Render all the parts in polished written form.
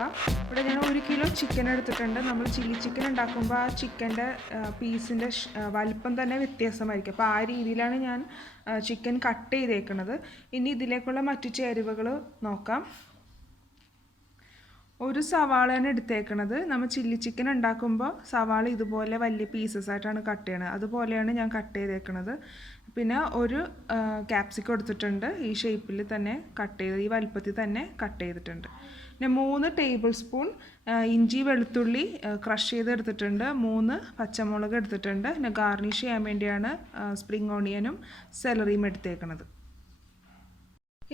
നോക്കാം. ഇവിടെ ഞാൻ 1 കിലോ ചിക്കൻ എടുത്തിട്ടുണ്ട്. നമ്മൾ ചില്ലി ചിക്കൻ ഉണ്ടാക്കുമ്പോൾ ആ ചിക്കൻ്റെ പീസിൻ്റെ വലിപ്പം തന്നെ വ്യത്യാസമായിരിക്കും. അപ്പോൾ ആ രീതിയിലാണ് ഞാൻ ചിക്കൻ കട്ട് ചെയ്തേക്കുന്നത്. ഇനി ഇതിലേക്കുള്ള മറ്റു ചേരുവകൾ നോക്കാം. ഒരു സവാളയാണ് എടുത്തേക്കണത്. നമ്മൾ ചില്ലി ചിക്കൻ ഉണ്ടാക്കുമ്പോൾ സവാള ഇതുപോലെ വലിയ പീസസ് ആയിട്ടാണ് കട്ട് ചെയ്യണത്. അതുപോലെയാണ് ഞാൻ കട്ട് ചെയ്തേക്കണത്. പിന്നെ ഒരു ക്യാപ്സിക്കം എടുത്തിട്ടുണ്ട്. ഈ ഷേപ്പിൽ തന്നെ കട്ട് ചെയ്ത് ഈ വലുപ്പത്തിൽ തന്നെ കട്ട് ചെയ്തിട്ടുണ്ട്. പിന്നെ 3 ടേബിൾ സ്പൂൺ ഇഞ്ചി വെളുത്തുള്ളി ക്രഷ് ചെയ്തെടുത്തിട്ടുണ്ട്. 3 പച്ചമുളക് എടുത്തിട്ടുണ്ട്. പിന്നെ ഗാർണിഷ് ചെയ്യാൻ വേണ്ടിയാണ് സ്പ്രിംഗ് ഓണിയനും സെലറിയും എടുത്തേക്കണത്.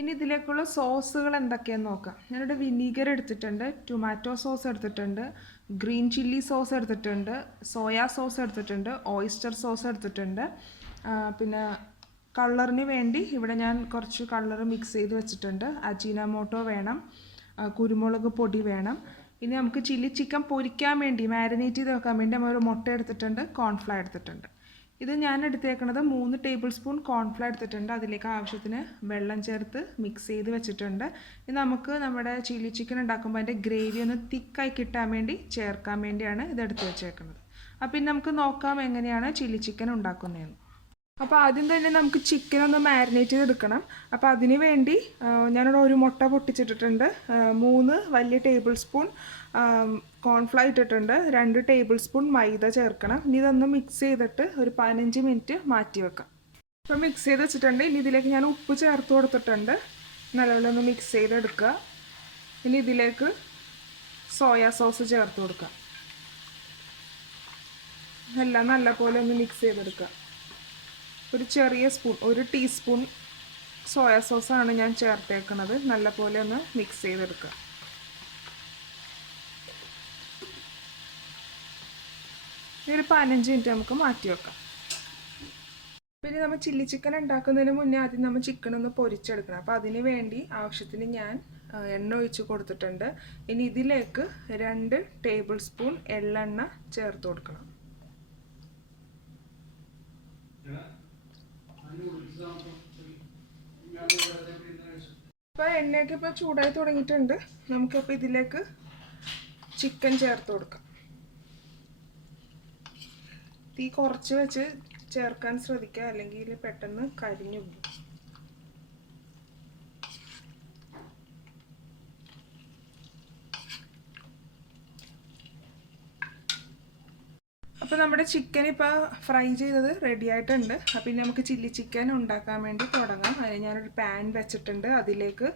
ഇനി ഇതിലേക്കുള്ള സോസുകൾ എന്തൊക്കെയാണെന്ന് നോക്കാം. ഞാനിവിടെ വിനീഗർ എടുത്തിട്ടുണ്ട്, ടൊമാറ്റോ സോസ് എടുത്തിട്ടുണ്ട്, ഗ്രീൻ ചില്ലി സോസ് എടുത്തിട്ടുണ്ട്, സോയാ സോസ് എടുത്തിട്ടുണ്ട്, ഓയിസ്റ്റർ സോസ് എടുത്തിട്ടുണ്ട്. പിന്നെ കളറിന് വേണ്ടി ഇവിടെ ഞാൻ കുറച്ച് കളർ മിക്സ് ചെയ്ത് വെച്ചിട്ടുണ്ട്. അജീനമോട്ടോ വേണം, കുരുമുളക് പൊടി വേണം. ഇനി നമുക്ക് ചില്ലി ചിക്കൻ പൊരിക്കാൻ വേണ്ടി മാരിനേറ്റ് ചെയ്ത് വെക്കാൻ വേണ്ടി നമ്മൾ ഒരു മുട്ട എടുത്തിട്ടുണ്ട്, കോൺഫ്ലവർ എടുത്തിട്ടുണ്ട്. ഇത് ഞാൻ എടുത്തേക്കുന്നത് 3 ടേബിൾ സ്പൂൺ കോൺഫ്ലവർ എടുത്തിട്ടുണ്ട്. അതിലേക്ക് ആവശ്യത്തിന് വെള്ളം ചേർത്ത് മിക്സ് ചെയ്ത് വെച്ചിട്ടുണ്ട്. ഇത് നമുക്ക് നമ്മുടെ ചില്ലി ചിക്കൻ ഉണ്ടാക്കുമ്പോൾ അതിൻ്റെ ഗ്രേവി ഒന്ന് തിക്കായി കിട്ടാൻ വേണ്ടി ചേർക്കാൻ വേണ്ടിയാണ് ഇത് എടുത്ത് വെച്ചേക്കുന്നത്. അപ്പോൾ ഇനി നമുക്ക് നോക്കാം എങ്ങനെയാണ് ചില്ലി ചിക്കൻ ഉണ്ടാക്കുന്നതെന്ന്. അപ്പോൾ ആദ്യം തന്നെ നമുക്ക് ചിക്കൻ ഒന്ന് മാരിനേറ്റ് ചെയ്തെടുക്കണം. അപ്പോൾ അതിന് വേണ്ടി ഞാനിവിടെ ഒരു മുട്ട പൊട്ടിച്ചിട്ടിട്ടുണ്ട്, 3 വലിയ ടേബിൾ സ്പൂൺ കോൺഫ്ലവർ ഇട്ടിട്ടുണ്ട്, 2 ടേബിൾ സ്പൂൺ മൈദ ചേർക്കണം. ഇനി ഇതൊന്ന് മിക്സ് ചെയ്തിട്ട് ഒരു 15 മിനിറ്റ് മാറ്റി വെക്കാം. ഇപ്പോൾ മിക്സ് ചെയ്ത് വെച്ചിട്ടുണ്ട്. ഇനി ഇതിലേക്ക് ഞാൻ ഉപ്പ് ചേർത്ത് കൊടുത്തിട്ടുണ്ട്. നല്ലപോലെ ഒന്ന് മിക്സ് ചെയ്തെടുക്കുക. ഇനി ഇതിലേക്ക് സോയാ സോസ് ചേർത്ത് കൊടുക്കാം. എല്ലാം നല്ലപോലെ ഒന്ന് മിക്സ് ചെയ്തെടുക്കുക. ഒരു ചെറിയ സ്പൂൺ, 1 ടീസ്പൂൺ സോയാ സോസാണ് ഞാൻ ചേർത്തേക്കുന്നത്. നല്ലപോലെ ഒന്ന് മിക്സ് ചെയ്തെടുക്കുക. ഒരു 15 മിനിറ്റ് നമുക്ക് മാറ്റി വെക്കാം. പിന്നെ നമ്മൾ ചില്ലി ചിക്കൻ ഉണ്ടാക്കുന്നതിന് മുന്നേ ആദ്യം നമ്മൾ ചിക്കൻ ഒന്ന് പൊരിച്ചെടുക്കണം. അപ്പോൾ അതിന് വേണ്ടി ആവശ്യത്തിന് ഞാൻ എണ്ണ ഒഴിച്ച് കൊടുത്തിട്ടുണ്ട്. ഇനി ഇതിലേക്ക് 2 ടേബിൾ സ്പൂൺ എള്ളെണ്ണ ചേർത്ത് കൊടുക്കണം. ഇപ്പോൾ എണ്ണയൊക്കെ ഇപ്പോൾ ചൂടായി തുടങ്ങിയിട്ടുണ്ട്. നമുക്കിപ്പോൾ ഇതിലേക്ക് ചിക്കൻ ചേർത്ത് കൊടുക്കാം. തീ കുറച്ച് വെച്ച് ചേർക്കാൻ ശ്രദ്ധിക്കുക, അല്ലെങ്കിൽ പെട്ടെന്ന് കരിഞ്ഞു പോകും. അപ്പോൾ നമ്മുടെ ചിക്കൻ ഇപ്പോൾ ഫ്രൈ ചെയ്തത് റെഡി ആയിട്ടുണ്ട്. അപ്പോൾ ഇനി നമുക്ക് ചില്ലി ചിക്കൻ ഉണ്ടാക്കാൻ വേണ്ടി തുടങ്ങാം. അതിന് ഞാനൊരു പാൻ വെച്ചിട്ടുണ്ട്. അതിലേക്ക്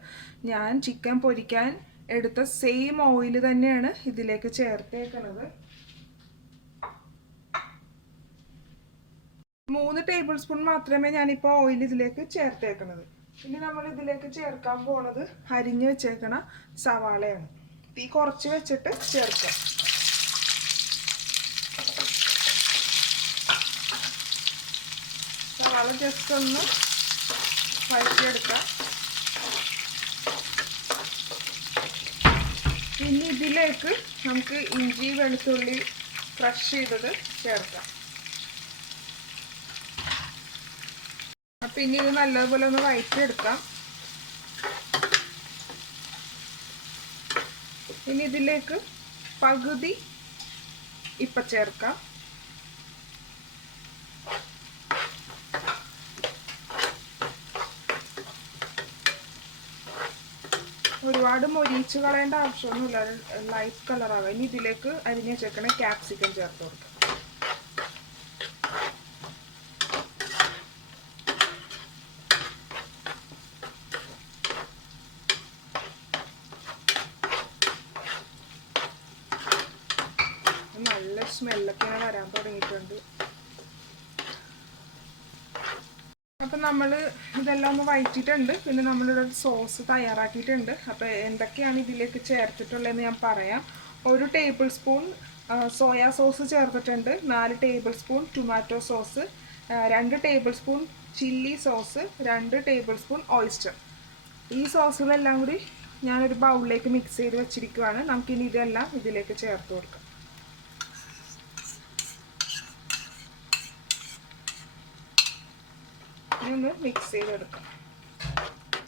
ഞാൻ ചിക്കൻ പൊരിക്കാൻ എടുത്ത സെയിം ഓയിൽ തന്നെയാണ് ഇതിലേക്ക് ചേർത്തേക്കുന്നത്. 3 ടേബിൾ സ്പൂൺ മാത്രമേ ഞാനിപ്പോൾ ഓയിൽ ഇതിലേക്ക് ചേർത്തേക്കുന്നത്. ഇനി നമ്മൾ ഇതിലേക്ക് ചേർക്കാൻ പോണത് അരിഞ്ഞ് വെച്ചേക്കണ സവാളയാണ്. തീ കുറച്ച് വെച്ചിട്ട് ചേർക്കാം. സവാള ജസ്റ്റ് ഒന്ന് വഴറ്റിയെടുക്കാം. ഇനി ഇതിലേക്ക് നമുക്ക് ഇഞ്ചി വെളുത്തുള്ളി ക്രഷ് ചെയ്തത് ചേർക്കാം. അപ്പം ഇനി ഇത് നല്ലതുപോലെ ഒന്ന് വഴറ്റിയെടുക്കാം. ഇനി ഇതിലേക്ക് പകുതി ഇപ്പം ചേർക്കാം. ഒരുപാട് മൊരിച്ച് കളയേണ്ട ആവശ്യമൊന്നുമില്ല, ലൈറ്റ് കളറാകാം. ഇനി ഇതിലേക്ക് അരിഞ്ഞ് വെച്ചേക്കണ ക്യാപ്സിക്കം ചേർത്ത് കൊടുക്കാം. നല്ല സ്മെല്ലൊക്കെ ഇങ്ങനെ വരാൻ തുടങ്ങിയിട്ടുണ്ട്. അപ്പം നമ്മൾ ഇതെല്ലാം ഒന്ന് വഴറ്റിയിട്ടുണ്ട്. പിന്നെ നമ്മളിവിടെ സോസ് തയ്യാറാക്കിയിട്ടുണ്ട്. അപ്പോൾ എന്തൊക്കെയാണ് ഇതിലേക്ക് ചേർത്തിട്ടുള്ളതെന്ന് ഞാൻ പറയാം. 1 ടേബിൾ സ്പൂൺ സോയാ സോസ് ചേർത്തിട്ടുണ്ട്, 4 table spoon tomato sauce, 2 table spoon chilli sauce, 2 table spoon oyster. ഈ സോസുകളെല്ലാം കൂടി ഞാനൊരു ബൗളിലേക്ക് മിക്സ് ചെയ്ത് വെച്ചിരിക്കുകയാണ്. നമുക്കിനി ഇതെല്ലാം ഇതിലേക്ക് ചേർത്ത് കൊടുക്കാം. ഒന്ന് മിക്സ് ചെയ്തെടുക്കാം.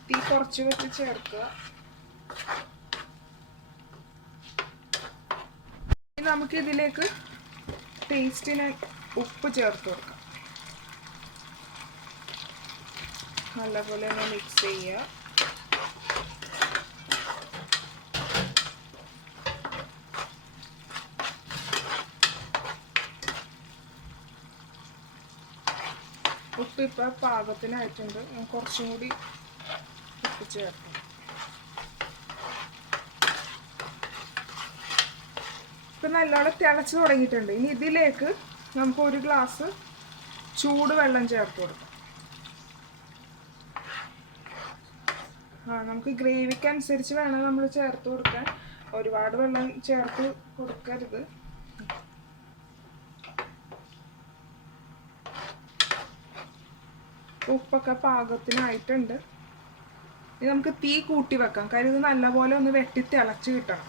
തീ കുറച്ച് വെച്ച് ചേർക്കുക. നമുക്ക് ഇതിലേക്ക് ടേസ്റ്റിന് ഉപ്പ് ചേർത്ത് കൊടുക്കാം. നല്ലപോലെ ഒന്ന് മിക്സ് ചെയ്യുക. ഉപ്പ് ഇപ്പോൾ പാകത്തിനായിട്ടുണ്ട്. ഞാൻ കുറച്ചും കൂടി ഉപ്പ് ചേർക്കും. ഇപ്പം നല്ലോണം തിളച്ച് തുടങ്ങിയിട്ടുണ്ട്. ഇനി ഇതിലേക്ക് നമുക്ക് 1 ഗ്ലാസ് ചൂട് വെള്ളം ചേർത്ത് കൊടുക്കാം. നമുക്ക് ഗ്രേവിക്ക് അനുസരിച്ച് വേണം നമ്മൾ ചേർത്ത് കൊടുക്കാൻ. ഒരുപാട് വെള്ളം ചേർത്ത് കൊടുക്കരുത്. ഉപ്പൊക്കെ പാകത്തിനായിട്ടുണ്ട്. ഇനി നമുക്ക് തീ കൂട്ടി വെക്കാം. കാര്യം ഇത് നല്ലപോലെ ഒന്ന് വെട്ടി തിളച്ച് കിട്ടണം.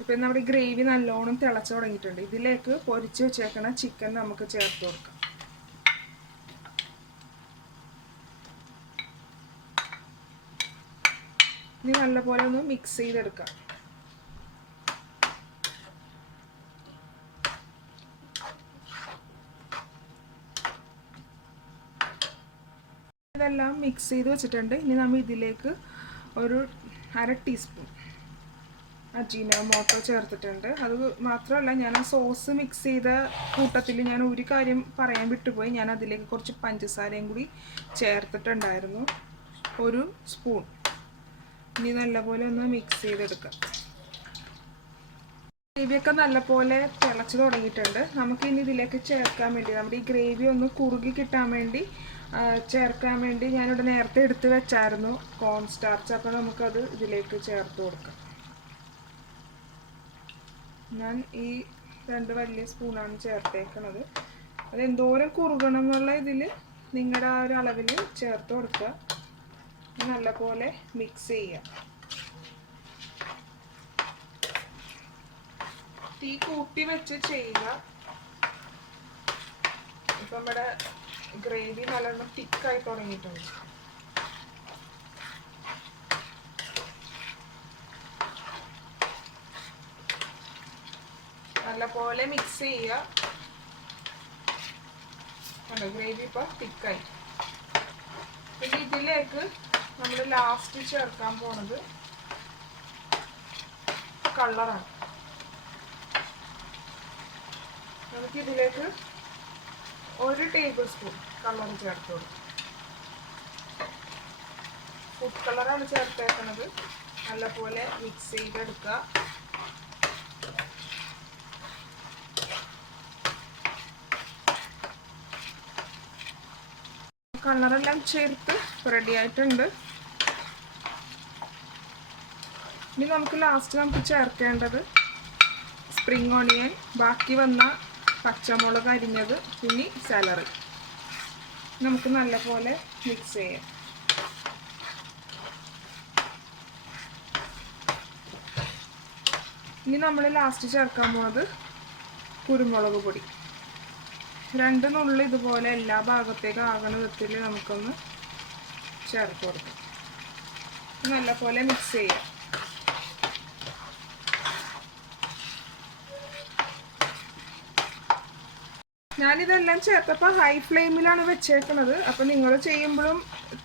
ഇപ്പം നമ്മുടെ ഗ്രേവി നല്ലോണം തിളച്ച് തുടങ്ങിയിട്ടുണ്ട്. ഇതിലേക്ക് പൊരിച്ച് വെച്ചേക്കണ ചിക്കൻ നമുക്ക് ചേർത്ത് കൊടുക്കാം. ഇനി നല്ലപോലെ ഒന്ന് മിക്സ് ചെയ്തെടുക്കാം. ഇതെല്ലാം മിക്സ് ചെയ്ത് വെച്ചിട്ടുണ്ട്. ഇനി നമ്മൾ ഇതിലേക്ക് ഒരു 1/2 ടീസ്പൂൺ അജിനോമോട്ടോ ചേർത്തിട്ടുണ്ട്. അത് മാത്രമല്ല, ഞാൻ ആ സോസ് മിക്സ് ചെയ്ത കൂട്ടത്തിൽ ഞാൻ ഒരു കാര്യം പറയാൻ വിട്ടുപോയി. ഞാൻ അതിലേക്ക് കുറച്ച് പഞ്ചസാരയും കൂടി ചേർത്തിട്ടുണ്ടായിരുന്നു, 1 സ്പൂൺ. ഇനി നല്ലപോലെ ഒന്ന് മിക്സ് ചെയ്തെടുക്കാം. ഗ്രേവിയൊക്കെ നല്ലപോലെ തിളച്ച് തുടങ്ങിയിട്ടുണ്ട്. നമുക്കിനി ഇതിലേക്ക് ചേർക്കാൻ വേണ്ടി, നമ്മുടെ ഈ ഗ്രേവി ഒന്ന് കുറുകി കിട്ടാൻ വേണ്ടി ചേർക്കാൻ വേണ്ടി ഞാനിവിടെ നേരത്തെ എടുത്ത് വെച്ചായിരുന്നു കോൺ സ്റ്റാർച്ച്. അപ്പോൾ നമുക്കത് ഇതിലേക്ക് ചേർത്ത് കൊടുക്കാം. ഞാൻ ഈ 2 വലിയ സ്പൂണാണ് ചേർത്തേക്കണത്. അത് എന്തോരം കുറുകണം എന്നുള്ള ഇതിൽ നിങ്ങളുടെ ആ ഒരു അളവിൽ ചേർത്ത് കൊടുക്കുക. നല്ലപോലെ മിക്സ് ചെയ്യുക. തീ കൂട്ടി വെച്ച് ചെയ്യുക. ഇപ്പം നമ്മുടെ ഗ്രേവി നല്ലോണം തിക്കായി തുടങ്ങിയിട്ടുണ്ട്. നല്ലപോലെ മിക്സ് ചെയ്യുക. ഗ്രേവി ഇപ്പോൾ തിക്കായി. ഇനി ഇതിലേക്ക് നമ്മൾ ലാസ്റ്റ് ചേർക്കാൻ പോണത് കളറാണ്. നമുക്കിതിലേക്ക് 1 ടേബിൾ സ്പൂൺ കളർ ചേർത്ത് കൊടുക്കും. ഫുഡ് കളറാണ് ചേർത്തേക്കുന്നത്. നല്ലപോലെ മിക്സ് ചെയ്തെടുക്കുക. കളറെല്ലാം ചേർത്ത് റെഡി ആയിട്ടുണ്ട്. ഇനി നമുക്ക് ലാസ്റ്റ് ചേർക്കേണ്ടത് സ്പ്രിംഗ് ഓണിയൻ, ബാക്കി വന്ന പച്ചമുളക് അരിഞ്ഞത്, പിന്നെ സെലറി. നമുക്ക് നല്ലപോലെ മിക്സ് ചെയ്യാം. ഇനി നമ്മൾ ലാസ്റ്റ് ചേർക്കാൻ പോകുന്നത് കുരുമുളക് പൊടി. 2 നുള്ളി ഇതുപോലെ എല്ലാ ഭാഗത്തേക്ക് ആകണ വിധത്തിൽ നമുക്കൊന്ന് ചേർത്ത് കൊടുക്കാം. നല്ലപോലെ മിക്സ് ചെയ്യാം. ഞാനിതെല്ലാം ചേർത്തപ്പോൾ ഹൈ ഫ്ലെയിമിലാണ് വെച്ചേക്കുന്നത്. അപ്പോൾ നിങ്ങൾ ചെയ്യുമ്പോഴും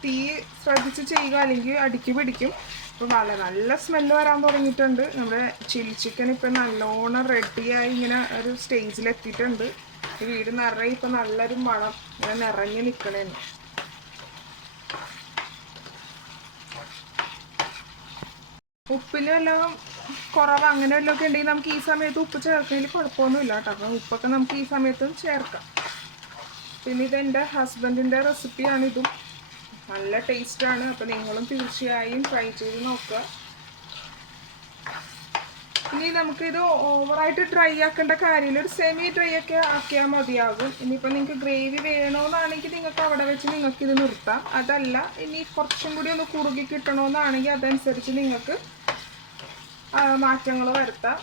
തീ ശ്രദ്ധിച്ച് ചെയ്യുക, അല്ലെങ്കിൽ അടുക്കി പിടിക്കും. അപ്പോൾ നല്ല സ്മെല്ല് വരാൻ തുടങ്ങിയിട്ടുണ്ട്. നമ്മുടെ ചില്ലി ചിക്കൻ ഇപ്പം നല്ലോണം റെഡിയായി ഇങ്ങനെ ഒരു സ്റ്റേജിലെത്തിയിട്ടുണ്ട്. ഈ വീട് നിറയെ ഇപ്പം നല്ലൊരു മണം ഇങ്ങനെ നിറഞ്ഞ് നിൽക്കണേന്ന്. ഉപ്പിനെല്ലാം കുറവ് അങ്ങനെ വല്ലതൊക്കെ ഉണ്ടെങ്കിൽ നമുക്ക് ഈ സമയത്ത് ഉപ്പ് ചേർക്കുന്നതിൽ കുഴപ്പമൊന്നുമില്ല കേട്ടോ. അപ്പം ഉപ്പൊക്കെ നമുക്ക് ഈ സമയത്തും ചേർക്കാം. പിന്നെ ഇതെൻ്റെ ഹസ്ബൻഡിൻ്റെ റെസിപ്പിയാണിതും. നല്ല ടേസ്റ്റാണ്. അപ്പോൾ നിങ്ങളും തീർച്ചയായും ട്രൈ ചെയ്ത് നോക്കുക. ഇനി നമുക്കിത് ഓവറായിട്ട് ഡ്രൈ ആക്കേണ്ട കാര്യമില്ല. ഒരു സെമി ഡ്രൈ ഒക്കെ ആക്കിയാൽ മതിയാകും. ഇനിയിപ്പോൾ നിങ്ങൾക്ക് ഗ്രേവി വേണമെന്നാണെങ്കിൽ നിങ്ങൾക്ക് അവിടെ വെച്ച് നിങ്ങൾക്കിത് നിർത്താം. അതല്ല, ഇനി കുറച്ചും കൂടി ഒന്ന് കുറുകി കിട്ടണമെന്നാണെങ്കിൽ അതനുസരിച്ച് നിങ്ങൾക്ക് മാറ്റങ്ങൾ വരുത്താം.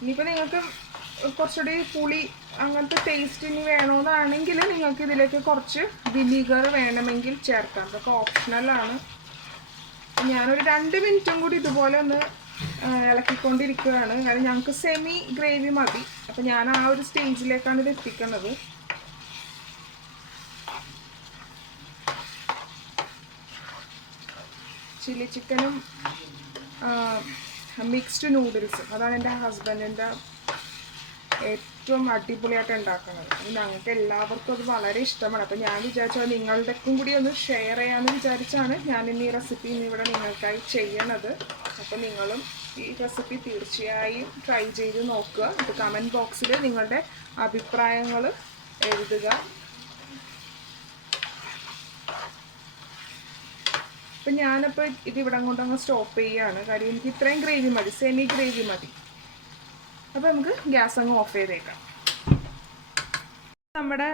ഇനിയിപ്പോൾ നിങ്ങൾക്ക് കുറച്ചുകൂടി പുളി അങ്ങനത്തെ ടേസ്റ്റ് ഇനി വേണമെന്നാണെങ്കിൽ നിങ്ങൾക്ക് ഇതിലേക്ക് കുറച്ച് വിനീഗർ വേണമെങ്കിൽ ചേർക്കാം. അതൊക്കെ ഓപ്ഷണലാണ്. ഞാനൊരു 2 മിനിറ്റും കൂടി ഇതുപോലെ ഒന്ന് ഇളക്കിക്കൊണ്ടിരിക്കുകയാണ്. കാരണം ഞങ്ങൾക്ക് സെമി ഗ്രേവി മതി. അപ്പോൾ ഞാൻ ആ ഒരു സ്റ്റേജിലേക്കാണ് ഇത് എത്തിക്കുന്നത്. ചില്ലി ചിക്കനും മിക്സ്ഡ് നൂഡിൽസ് അതാണ് എൻ്റെ ഹസ്ബൻഡിൻ്റെ ഏറ്റവും അടിപൊളിയായിട്ട് ഉണ്ടാക്കുന്നത്. അത് ഞങ്ങൾക്ക് എല്ലാവർക്കും അത് വളരെ ഇഷ്ടമാണ്. അപ്പോൾ ഞാൻ വിചാരിച്ചത് നിങ്ങളുടെക്കും കൂടി ഒന്ന് ഷെയർ ചെയ്യാമെന്ന് വിചാരിച്ചാണ് ഞാൻ ഇന്ന് ഈ റെസിപ്പി ഇവിടെ നിങ്ങൾക്കായി ചെയ്യണത്. അപ്പോൾ നിങ്ങളും ഈ റെസിപ്പി തീർച്ചയായും ട്രൈ ചെയ്ത് നോക്കുക. അപ്പോൾ കമൻറ്റ് ബോക്സിൽ നിങ്ങളുടെ അഭിപ്രായങ്ങൾ എഴുതുക. അപ്പം ഞാനപ്പോൾ ഇതിവിടെ കൊണ്ടങ്ങ് സ്റ്റോപ്പ് ചെയ്യുകയാണ്. കാര്യം എനിക്ക് ഇത്രയും ഗ്രേവി മതി, സെമി ഗ്രേവി മതി. അപ്പോൾ നമുക്ക് ഗ്യാസ് അങ്ങ് ഓഫ് ചെയ്തേക്കാം. നമ്മുടെ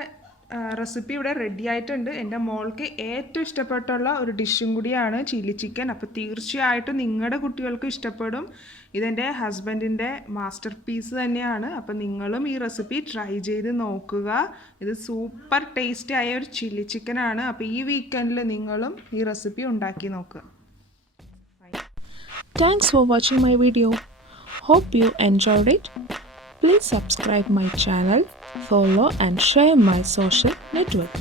റെസിപ്പി ഇവിടെ റെഡി ആയിട്ടുണ്ട്. എൻ്റെ മോൾക്ക് ഏറ്റവും ഇഷ്ടപ്പെട്ടുള്ള ഒരു ഡിഷും കൂടിയാണ് ചില്ലി ചിക്കൻ. അപ്പോൾ തീർച്ചയായിട്ടും നിങ്ങളുടെ കുട്ടികൾക്ക് ഇഷ്ടപ്പെടും. ഇതെൻ്റെ ഹസ്ബൻഡിൻ്റെ മാസ്റ്റർ പീസ് തന്നെയാണ്. അപ്പോൾ നിങ്ങളും ഈ റെസിപ്പി ട്രൈ ചെയ്ത് നോക്കുക. ഇത് സൂപ്പർ ടേസ്റ്റി ആയ ഒരു ചില്ലി ചിക്കനാണ്. അപ്പോൾ ഈ വീക്കെൻഡിൽ നിങ്ങളും ഈ റെസിപ്പി ഉണ്ടാക്കി നോക്കുക. Thanks for watching my video. Hope you enjoyed it. Please subscribe my channel, follow and share my social network.